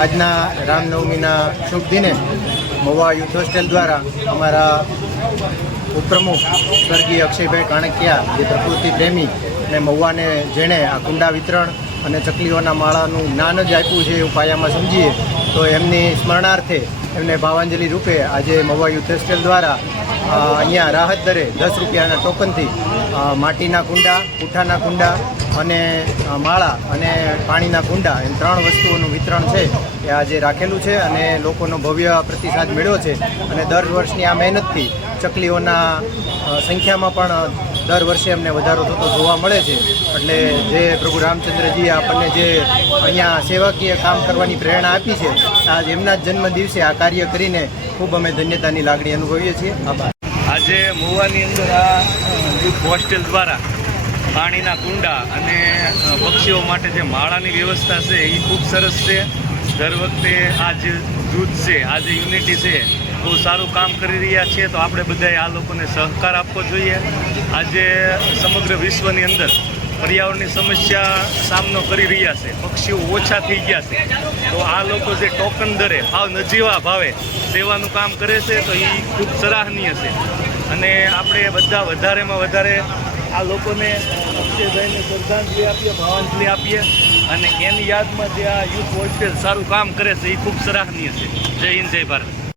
આજના રામનવમીના શુભ દિને Mahuva youth hostel દ્વારા અમારા ઉપપ્રમુખ સ્વર્ગીય અક્ષયભાઈ કાણકિયા, જે પ્રકૃતિ પ્રેમી અને મહુવાને જેણે આ કુંડા વિતરણ અને ચકલીઓના માળાનું જ્ઞાન જ આપ્યું છે એવું પાયામાં સમજીએ, તો એમની સ્મરણાર્થે એમને ભાવાંજલિ રૂપે આજે મહુવા યુથ હોસ્ટેલ દ્વારા અહીંયા રાહત દરે દસ રૂપિયાના ટોકનથી માટીના કુંડા પૂઠાના કુંડા અને માળા અને પાણીના કુંડા એમ ત્રણ વસ્તુઓનું વિતરણ છે, એ આજે રાખેલું છે અને લોકોનો ભવ્ય પ્રતિસાદ મળ્યો છે. અને દર વર્ષની આ મહેનતથી ચકલીઓના સંખ્યામાં પણ દર વર્ષે અમને વધારો થતો જોવા મળે છે. એટલે જે પ્રભુ રામચંદ્રજીએ આપણને જે અહીંયા સેવાકીય કામ કરવાની પ્રેરણા આપી છે, આજ એમના જ જન્મ દિવસે આ કાર્ય કરીને ખૂબ અમે ધન્યતાની લાગણી અનુભવીએ છીએ. આભાર. આજે મોવાની અંદર આ હોસ્ટેલ દ્વારા પાણીના કુંડા અને પક્ષીઓ માટે જે માળાની વ્યવસ્થા છે, એ ખૂબ સરસ છે. દર વખતે આ જે જૂથ છે, આ જે યુનિટી છે, બહુ સારું કામ કરી રહ્યા છે. તો આપણે બધાએ આ લોકોને સહકાર આપવો જોઈએ. આજે સમગ્ર વિશ્વની અંદર પર્યાવરણની સમસ્યા સામનો કરી રહ્યા છે. પક્ષીઓ ઓછા થઈ ગયા છે. તો આ લોકો જે ટોકન દરે, ભાવ નજીવા ભાવે સેવાનું કામ કરે છે, તો એ ખૂબ સરાહનીય છે. અને આપણે બધા વધારેમાં વધારે આ લોકોને અક્ષયભાઈને શ્રદ્ધાંજલિ આપીએ, ભાવાંજલિ આપીએ અને એની યાદમાં જે આ યુથ હોસ્ટેલ સારું કામ કરે છે, એ ખૂબ સરાહનીય છે. જય હિન્દ, જય ભારત.